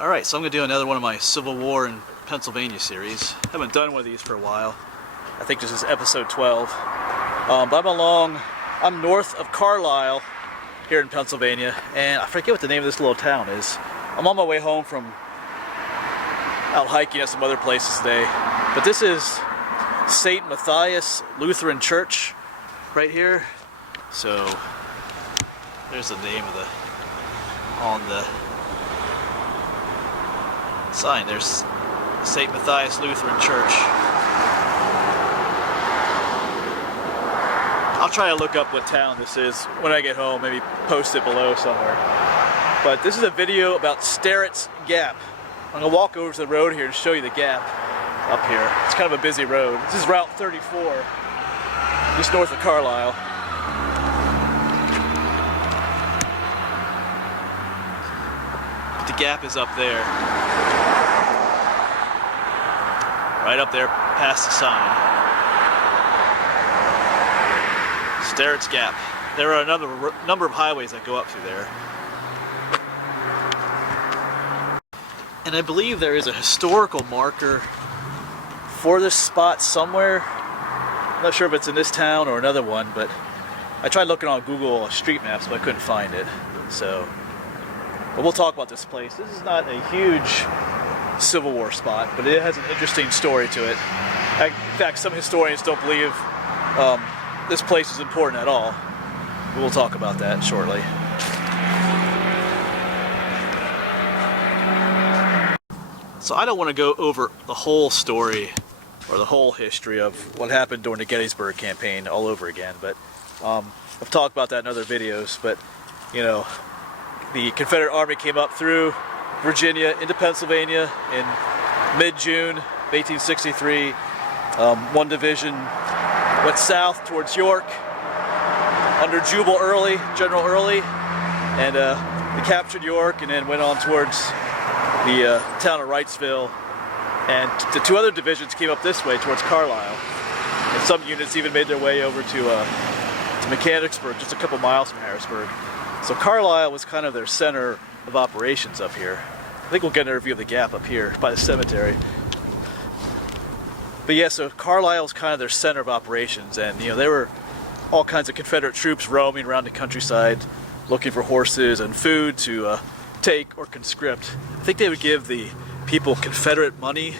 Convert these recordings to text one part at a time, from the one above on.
Alright, so I'm going to do another one of my Civil War in Pennsylvania series. I haven't done one of these for a while. I think this is episode 12. But I'm north of Carlisle here in Pennsylvania, and I forget what the name of this little town is. I'm on my way home from out hiking at some other places today. But this is St. Matthias Lutheran Church right here. So there's the name of on the sign. There's St. Matthias Lutheran Church. I'll try to look up what town this is when I get home, maybe post it below somewhere. But this is a video about Sterretts Gap. I'm going to walk over to the road here and show you the gap up here. It's kind of a busy road. This is Route 34, just north of Carlisle. But the gap is up there. Right up there past the sign. Sterretts Gap. There are a number of highways that go up through there. And I believe there is a historical marker for this spot somewhere. I'm not sure if it's in this town or another one, but I tried looking on Google Street Maps, but I couldn't find it. But we'll talk about this place. This is not a huge Civil War spot, but it has an interesting story to it. In fact, some historians don't believe this place is important at all. We'll talk about that shortly. So I don't want to go over the whole story or the whole history of what happened during the Gettysburg campaign all over again, but I've talked about that in other videos. But you know, the Confederate Army came up through Virginia into Pennsylvania in mid-June 1863. One division went south towards York under General Early, and they captured York and then went on towards the town of Wrightsville. And the two other divisions came up this way towards Carlisle, and some units even made their way over to Mechanicsburg, just a couple miles from Harrisburg. So Carlisle was kind of their center of operations up here. I think we'll get a review of the gap up here by the cemetery. But yeah, so Carlisle was kind of their center of operations, and you know, there were all kinds of Confederate troops roaming around the countryside looking for horses and food to take or conscript. I think they would give the people Confederate money,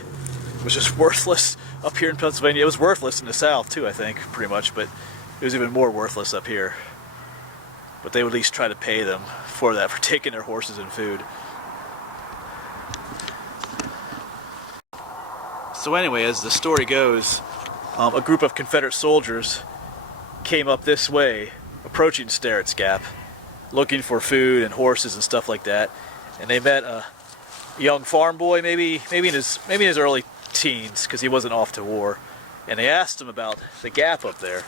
which is worthless up here in Pennsylvania. It was worthless in the South too, I think, pretty much, but it was even more worthless up here. But they would at least try to pay them for that, for taking their horses and food. So anyway, as the story goes, a group of Confederate soldiers came up this way, approaching Sterretts Gap, looking for food and horses and stuff like that. And they met a young farm boy, maybe in his early teens, because he wasn't off to war. And they asked him about the gap up there,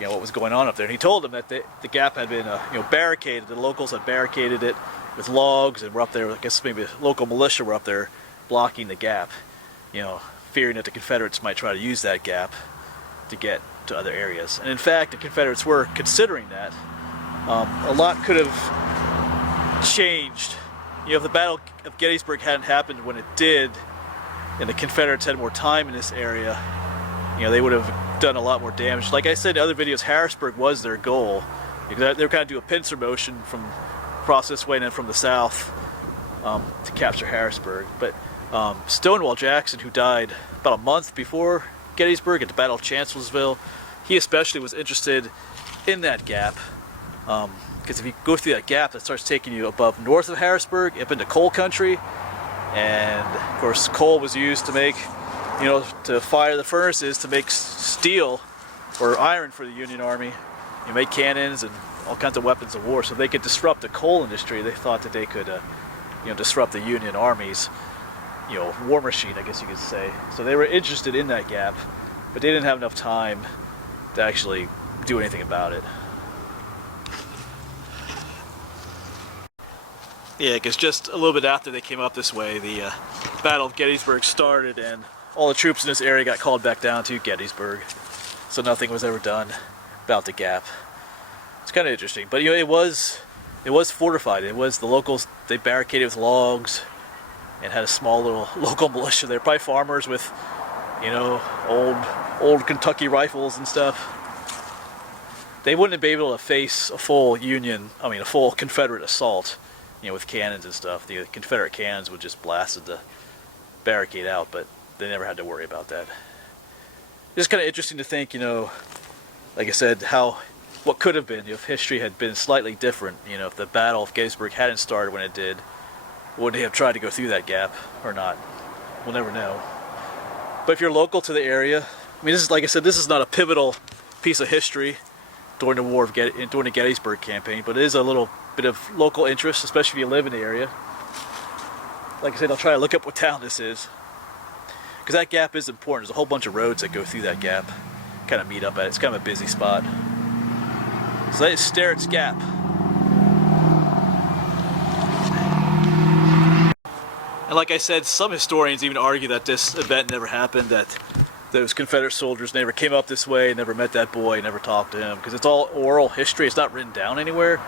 you know, what was going on up there. And he told them that the gap had been barricaded. The locals had barricaded it with logs, and were up there. I guess maybe the local militia were up there blocking the gap, you know, fearing that the Confederates might try to use that gap to get to other areas. And in fact, the Confederates were considering that. A lot could have changed. You know, if the Battle of Gettysburg hadn't happened when it did, and the Confederates had more time in this area, you know, they would have done a lot more damage. Like I said in other videos, Harrisburg was their goal. They were kind of do a pincer motion from across this way and then from the south to capture Harrisburg. But Stonewall Jackson, who died about a month before Gettysburg at the Battle of Chancellorsville, he especially was interested in that gap, because if you go through that gap, that starts taking you above north of Harrisburg, up into coal country, and of course coal was used to make, you know, to fire the furnaces to make steel or iron for the Union Army. You make cannons and all kinds of weapons of war. So if they could disrupt the coal industry, they thought that they could, you know, disrupt the Union Army's, you know, war machine, I guess you could say. So they were interested in that gap, but they didn't have enough time to actually do anything about it. Yeah, because just a little bit after they came up this way, the Battle of Gettysburg started, and all the troops in this area got called back down to Gettysburg. So nothing was ever done about the gap. It's kind of interesting, but you know, it was fortified. It was the locals. They barricaded with logs, and had a small little local militia there. Probably farmers with, you know, old Kentucky rifles and stuff. They wouldn't be able to face a full a full Confederate assault, you know, with cannons and stuff. The Confederate cannons would just blasted the barricade out, but they never had to worry about that. It's kind of interesting to think, you know, like I said, what could have been if history had been slightly different. You know, if the Battle of Gettysburg hadn't started when it did, would they have tried to go through that gap or not? We'll never know. But if you're local to the area, I mean, this is, like I said, this is not a pivotal piece of history during the Gettysburg campaign, but it is a little bit of local interest, especially if you live in the area. Like I said, I'll try to look up what town this is, because that gap is important. There's a whole bunch of roads that go through that gap, kind of meet up at it. It's kind of a busy spot. So that is Sterretts Gap. And like I said, some historians even argue that this event never happened, that those Confederate soldiers never came up this way, never met that boy, never talked to him, because it's all oral history. It's not written down anywhere.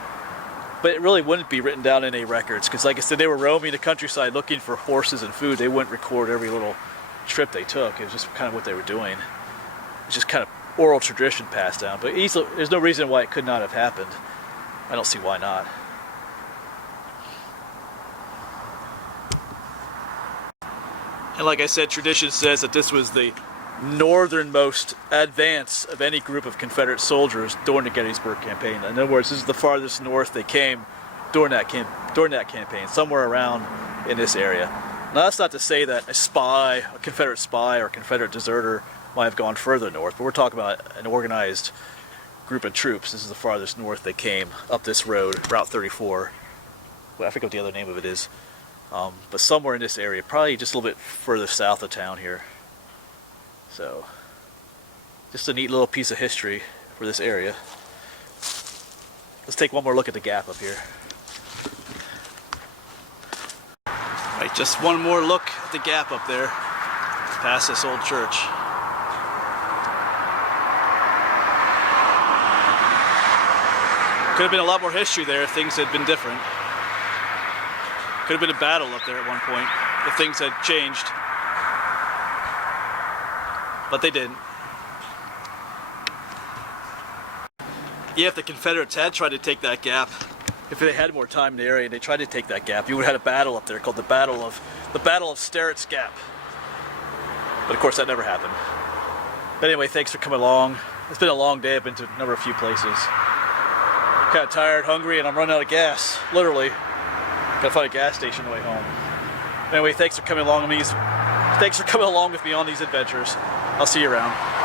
But it really wouldn't be written down in any records, because like I said, they were roaming the countryside looking for horses and food. They wouldn't record every little trip they took. It was just kind of what they were doing. It's just kind of oral tradition passed down. But there's no reason why it could not have happened. I don't see why not. And like I said, tradition says that this was the northernmost advance of any group of Confederate soldiers during the Gettysburg campaign. In other words, this is the farthest north they came during that campaign, somewhere around in this area. Now that's not to say that a Confederate spy or Confederate deserter might have gone further north, but we're talking about an organized group of troops. This is the farthest north they came up this road, Route 34. Well, I forget what the other name of it is. But somewhere in this area, probably just a little bit further south of town here. So, just a neat little piece of history for this area. Let's take one more look at the gap up here. Right, just one more look at the gap up there, past this old church. Could have been a lot more history there if things had been different. Could have been a battle up there at one point if things had changed. But they didn't. Yeah, if the Confederates had tried to take that gap, if they had more time in the area and they tried to take that gap, you would have had a battle up there called the Battle of Sterretts Gap. But of course that never happened. But anyway, thanks for coming along. It's been a long day. I've been to a few places. Kind of tired, hungry, and I'm running out of gas. Literally. Gotta find a gas station on the way home. Anyway, thanks for coming along with me on these adventures. I'll see you around.